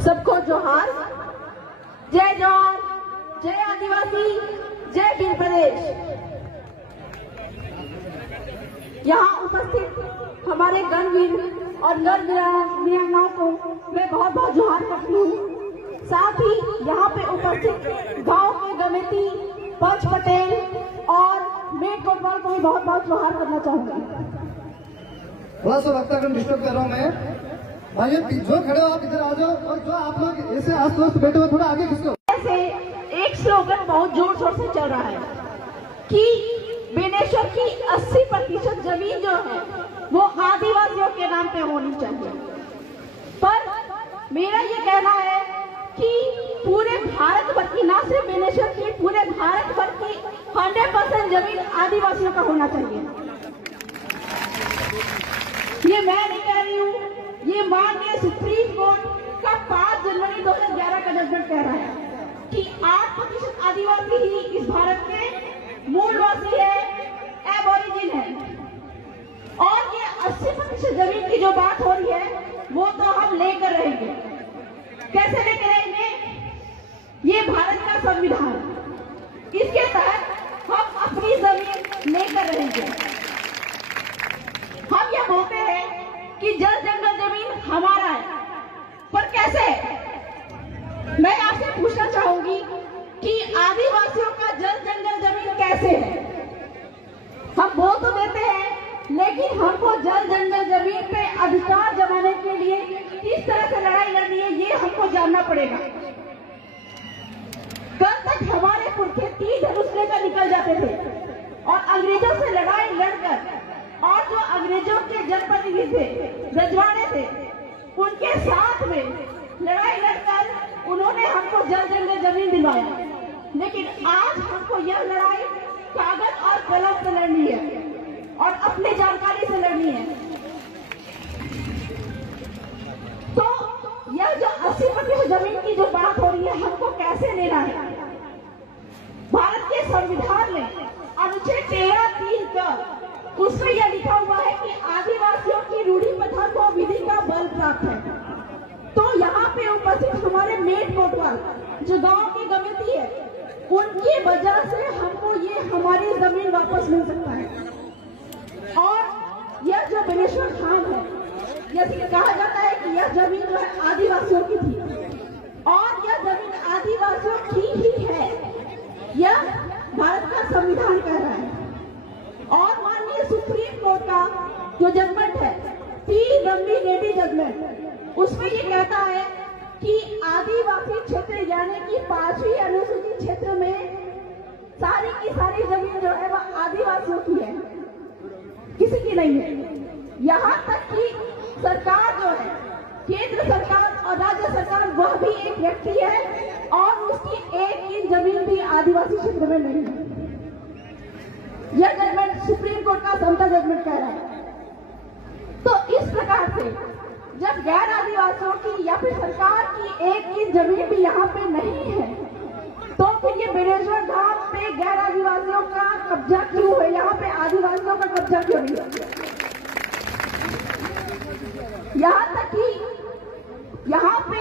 सबको जोहार। जय जवान, जय आदिवासी, जय भीम प्रदेश। यहाँ उपस्थित हमारे गणवीर और नर वीरांगनाओं को मैं बहुत बहुत जोहार करती हूँ। साथ ही यहाँ पे उपस्थित गांव के गमेती पंच पटेल और मेट कोतवाल को भी बहुत बहुत जोहार करना चाहूंगी। थोड़ा सा लगता है डिस्टर्ब कर रहा हूँ मैं। भाई जो खड़े हो आप इधर आ जाओ, और जो आप लोग ऐसे आस पास बैठे हो थोड़ा आगे खिसको। ऐसे एक स्लोगन बहुत जोर शोर से चल रहा है कि बेनेश्वर की 80% जमीन जो है वो आदिवासियों के नाम पे होनी चाहिए। पर मेरा ये कहना है कि पूरे भारत भर की, ना सिर्फ बेनेश्वर की, पूरे भारत भर की 100% जमीन आदिवासियों का होना चाहिए। ये मैं नहीं कह रही हूँ, ये माननीय सुप्रीम कोर्ट का 5 जनवरी 2011 का जजमेंट कह रहा है कि 8% आदिवासी ही इस भारत के मूलवासी है, एबोरिजिन है। और ये 80% जमीन की जो बात हो रही है वो तो हम लेकर रहेंगे। कैसे लेकर रहेंगे? ये भारत का संविधान, इसके तहत हम अपनी जमीन लेकर रहेंगे। हम ये बोलते हैं कि जल जंगल जमीन हमारा है, पर कैसे? मैं आपसे पूछना चाहूंगी कि आदिवासियों का जल जंगल जमीन कैसे है? हम बोल तो देते हैं, लेकिन हमको जल जंगल जमीन पे अधिकार जमाने के लिए किस तरह से लड़ाई लड़नी है ये हमको जानना पड़ेगा। कल तक हमारे पुरखे तीर धनुष लेकर निकल जाते थे और अंग्रेजों से लड़ाई लड़कर, और जो अंग्रेजों के जनप्रतिनिधि थे, रजवाड़े थे, उनके साथ में लड़ाई लड़कर उन्होंने हमको जल जंगल जमीन दिलवाया। लेकिन आज हमको यह लड़ाई कागज और कलम से लड़नी है और अपनी जानकारी से लड़नी है। तो यह जो 80% जमीन की जो बात हो रही है, हमको कैसे लेना है? भारत के संविधान में अनुच्छेद 13(3) का उसमें यह लिखा हुआ है कि आदिवासियों की रूढ़ी प्रथा को विधि का बल प्राप्त है। तो यहाँ पे उपस्थित हमारे मेट कोतवाल जो गांव की गमेती है, उनकी वजह से हमको ये हमारी जमीन वापस मिल सकता है। और यह जो बेनेश्वर खान है, यह कहा जाता है कि यह जमीन जो है आदिवासियों की थी, और यह जमीन आदिवासियों की ही है, यह भारत का संविधान कह रहा है। और माननीय सुप्रीम कोर्ट का जो जजमेंट है, 3 लंबी लेडी जजमेंट, उसमें ये कहता है कि आदिवासी क्षेत्र यानी कि 5वीं अनुसूचित क्षेत्र में सारी की सारी जमीन जो है वह आदिवासियों की है, किसी की नहीं है। यहाँ तक कि सरकार जो है, केंद्र सरकार और राज्य सरकार, वह भी एक व्यक्ति है और उसकी 1 इंच जमीन भी आदिवासी क्षेत्र में नहीं है। यह जजमेंट सुप्रीम कोर्ट का समता जजमेंट कह रहा है। तो इस प्रकार से जब गैर आदिवासियों की या फिर सरकार की 1 इंच जमीन भी यहाँ पे नहीं है, तो फिर ये बेनेश्वर धाम पे गैर आदिवासियों का कब्जा क्यों है? यहाँ पे आदिवासियों का कब्जा क्यों नहीं है? यहाँ तक कि यहाँ पे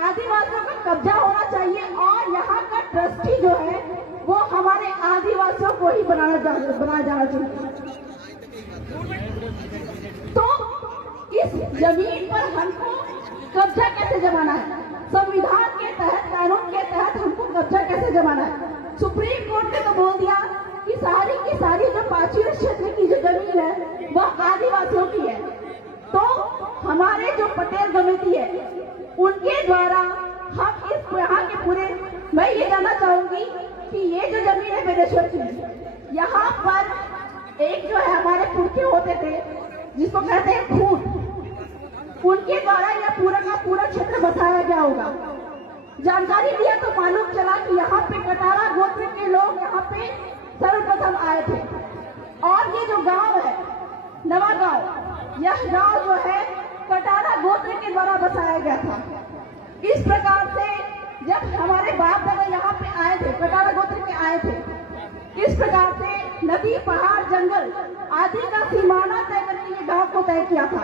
आदिवासियों का कब्जा होना चाहिए और यहाँ का ट्रस्टी जो है वो हमारे आदिवासियों को ही बनाया जाना चाहिए। तो इस जमीन पर हमको कब्जा कैसे जमाना है? संविधान के तहत, कानून के तहत हमको कब्जा कैसे जमाना है? सुप्रीम कोर्ट ने तो बोल दिया कि सारी की सारी जो 5वीं क्षेत्र की जो जमीन है वह आदिवासियों की है। तो हमारे जो पटेल गमेती है, उनके द्वारा हम इस यहाँ के पूरे, मैं ये जानना चाहूंगी कि ये जो जमीन है बेनेश्वर की, यहाँ पर एक जो है हमारे पुरखे होते थे जिसको कहते हैं खून, उनके द्वारा यह पूरा का पूरा क्षेत्र बसाया गया होगा। जानकारी लिया तो मालूम चला कि यहाँ पे कटारा गोत्र के लोग यहाँ पे सर्वप्रथम आए थे। और ये जो गांव है नवा गांव, यह गांव जो है कटारा गोत्र के द्वारा बसाया गया था। इस प्रकार से जब हमारे बाप दादा यहाँ पे आए थे, कटारा गोत्र के आए थे, इस प्रकार से नदी, पहाड़, जंगल आदि का सीमाना तय करके ये गांव को तय किया था।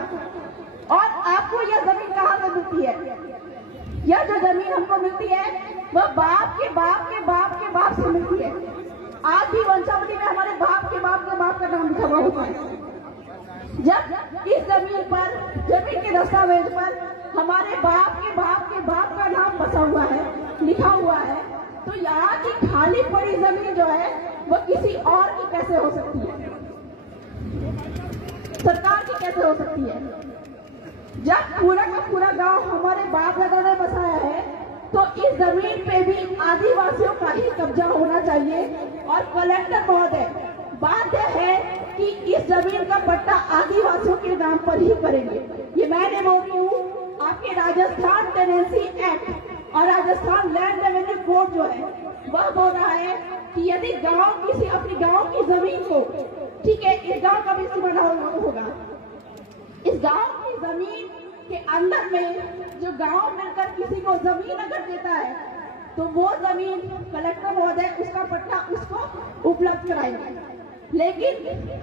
और आपको यह जमीन कहाँ से मिलती है? यह जो जमीन हमको मिलती है वह बाप के बाप के बाप के बाप से मिलती है। आज भी वंशावली में हमारे बाप के बाप के बाप का नाम लिखा हुआ होता है। जब इस जमीन के दस्तावेज पर हमारे बाप के बाप के बाप का नाम बसा हुआ है, लिखा हुआ है, तो यहाँ की खाली पड़ी जमीन जो है वो किसी और की कैसे हो सकती है, सरकार की कैसे हो सकती है? जब पूरा का पूरा गांव हमारे बाप दादा ने बसाया है तो इस जमीन पे भी आदिवासियों का ही कब्जा होना चाहिए। और कलेक्टर महोदय बाध्य है कि इस जमीन का पट्टा आदिवासियों के नाम पर ही करेंगे। ये मैं नहीं बोल रही हूँ, आपके राजस्थान टेनेंसी एक्ट और राजस्थान लैंड रेवेन्यू कोड जो है वह बोल रहा है कि यदि गांव किसी अपनी गांव की जमीन को, ठीक है, इस गांव का भी बना होगा, इस गांव की जमीन के अंदर में जो गांव मिलकर किसी को जमीन अगर देता है तो वो जमीन कलेक्टर महोदय उसका पट्टा उसको उपलब्ध कराएंगे। लेकिन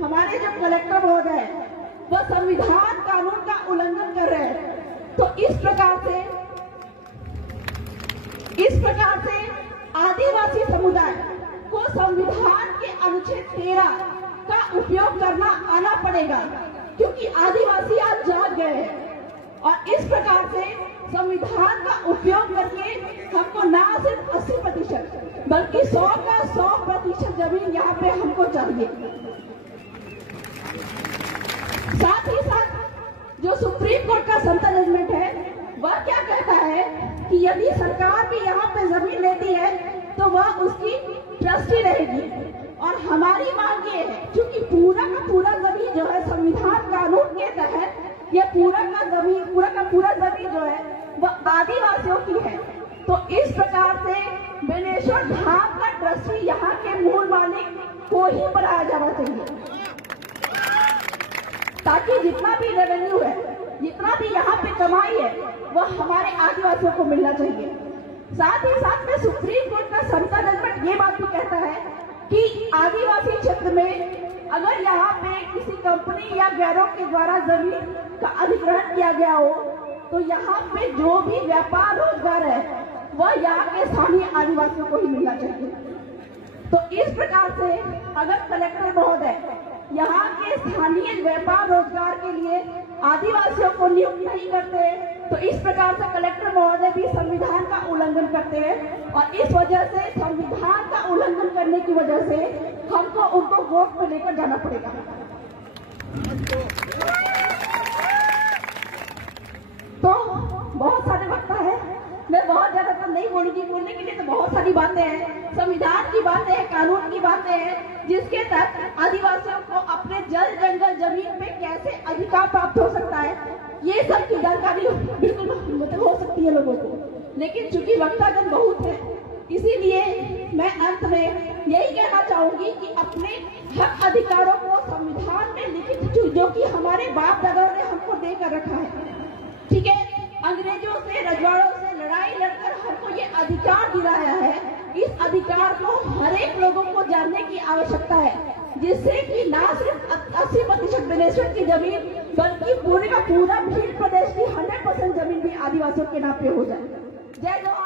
हमारे जो कलेक्टर महोदय है वह संविधान कानून का उल्लंघन कर रहे हैं। तो इस प्रकार से आदिवासी समुदाय को संविधान के अनुच्छेद 13 का उपयोग करना आना पड़ेगा, क्योंकि आदिवासी आज जाग गए हैं। और इस प्रकार से संविधान का उपयोग करके हमको न सिर्फ 80% बल्कि 100 का 100% जमीन यहाँ पे हमको चाहिए। साथ ही साथ जो सुप्रीम कोर्ट का संता जजमेंट है वह क्या कहता है कि यदि सरकार भी यहाँ पे जमीन लेती है तो वह उसकी ट्रस्टी रहेगी। और हमारी मांग ये है, क्योंकि पूरा का पूरा जमीन जो है संविधान कानून के तहत ये पूरा का पूरा जमीन जो है वह आदिवासियों की है। तो इस प्रकार से बेनेश्वर धाम का ट्रस्टी यहाँ के मूल मालिक को ही बनाया जाना चाहिए, ताकि जितना भी रेवेन्यू है, जितना भी यहाँ पे कमाई है वह हमारे आदिवासियों को मिलना चाहिए। साथ ही साथ में सुप्रीम कोर्ट का संता जजमेंट ये बात भी कहता है कि आदिवासी क्षेत्र में अगर यहाँ पे किसी कंपनी या गैरों के द्वारा जमीन का अधिग्रहण किया गया हो तो यहाँ पे जो भी व्यापार रोजगार है वह यहाँ के स्थानीय आदिवासियों को ही मिलना चाहिए। तो इस प्रकार से अगर कलेक्टर महोदय यहाँ के स्थानीय व्यापार रोजगार के लिए आदिवासियों को नियुक्त नहीं करते तो इस प्रकार से कलेक्टर महोदय भी संविधान का उल्लंघन करते हैं। और इस वजह से संविधान का उल्लंघन करने की वजह से हमको उनको वोट पे लेकर जाना पड़ेगा। तो बहुत सारे वक्ता है, मैं बहुत ज्यादा तो नहीं बोलूंगी, बोलने के लिए तो बहुत सारी बातें हैं, संविधान की बातें हैं, कानून की बातें हैं, जिसके तहत आदिवासियों को अपने जल जंगल जमीन पे कैसे अधिकार प्राप्त हो सकता है, ये सब की जानकारी बिल्कुल हो सकती है लोगों को। लेकिन चूंकि वक्तागण बहुत है, इसीलिए मैं अंत में यही कहना चाहूंगी कि अपने हक अधिकारों को संविधान में लिखित जो कि हमारे बाप दादाओं ने हमको देकर रखा है, ठीक है, अंग्रेजों से रजवाड़ों से लड़ाई लड़कर हमको ये अधिकार दिलाया है, इस अधिकार को हर एक लोगों को जानने की आवश्यकता है, जिससे कि न सिर्फ 80% बेनेश्वर की जमीन बल्कि पूरे का पूरा भील प्रदेश की 100% जमीन भी आदिवासियों के नाम पे हो जाए। जय जवान।